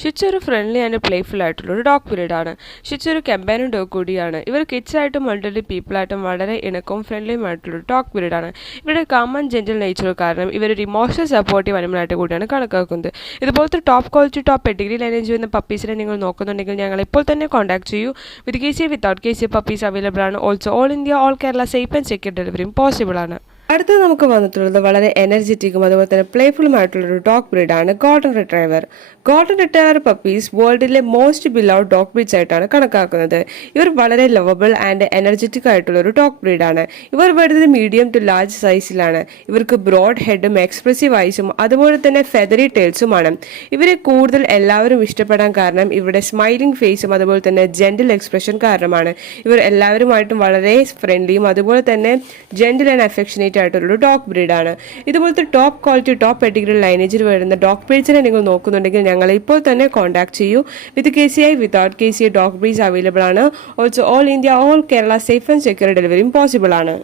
ഷിച്ചു ഒരു friendly and playful ആയിട്ടുള്ള ഒരു ഡോഗ് ബ്രീഡാണ്. ഷിച്ചു ഒരു കമ്പാനിയൻ ഡോഗ് കൂടിയാണ്. ഇവർ കിഡ്സ് ആയിട്ടും എൽഡർലി പീപ്പിളായിട്ടും വളരെ ഇണക്കവും ഫ്രണ്ട്ലിയും ആയിട്ടുള്ള ഒരു ഡോഗ് ബ്രീഡാണ്. ഇവരുടെ കാം ആൻഡ് ജെന്റിൽ നേച്ചർ കാരണം ഇവരൊരു ഇമോഷണൽ സപ്പോർട്ടീവ് അനിമലായിട്ട് കൂടിയാണ് കണക്കാക്കുന്നത്. ഇതുപോലത്തെ top quality top pedigree lineage ചെയ്യുന്ന പപ്പീസിനെ നിങ്ങൾ നോക്കുന്നുണ്ടെങ്കിൽ ഞങ്ങൾ ഇപ്പോൾ തന്നെ കോൺടാക്ട് ചെയ്യൂ. With KCA without KCA puppies available ആണ്. Also all India all Kerala safe and secure ഡെലിവറിയും പോസിബിൾ ആണ്. അടുത്തത് നമുക്ക് വന്നിട്ടുള്ളത് വളരെ എനർജറ്റിക്കും അതുപോലെ തന്നെ പ്ലേഫുള്ളുമായിട്ടുള്ളൊരു ഡോഗ് ബ്രീഡാണ് golden retriever. Golden retriever puppies വേൾഡിലെ മോസ്റ്റ് ബിലൗഡ് ഡോഗ് ബ്രീഡ്സ് ആയിട്ടാണ് കണക്കാക്കുന്നത്. ഇവർ വളരെ ലവബിൾ ആൻഡ് എനർജറ്റിക് ആയിട്ടുള്ള ഒരു ഡോഗ് ബ്രീഡാണ്. ഇവർ വരുന്നത് മീഡിയം ടു ലാർജ് സൈസിലാണ്. ഇവർക്ക് ബ്രോഡ് ഹെഡും എക്സ്പ്രസീവ് ഐസും അതുപോലെ തന്നെ ഫെദറി ടെയിൽസുമാണ്. ഇവരെ കൂടുതൽ എല്ലാവരും ഇഷ്ടപ്പെടാൻ കാരണം ഇവരുടെ സ്മൈലിംഗ് ഫേസും അതുപോലെ തന്നെ ജെന്റിൽ എക്സ്പ്രഷൻ കാരണമാണ്. ഇവർ എല്ലാവരുമായിട്ടും വളരെ ഫ്രണ്ട്ലിയും അതുപോലെ തന്നെ ജെന്റിൽ ആൻഡ് അഫെക്ഷനേറ്റ് ആയിട്ടുള്ള ഡോഗ് ബ്രീഡാണ്. ഇതുപോലത്തെ ടോപ്പ് ക്വാളിറ്റി ടോപ്പ് പെഡിഗ്രി ലൈനേജിൽ വരുന്ന ഡോഗ് ബ്രീഡ്സിനെ നിങ്ങൾ നോക്കുന്നുണ്ടെങ്കിൽ ഞങ്ങൾ ഇപ്പോൾ തന്നെ കോൺടാക്ട് ചെയ്യൂ. With KCA without KCA dog breeds available ആണ്. Also all India all Kerala safe and secure ഡെലിവറിയും പോസിബിൾ ആണ്.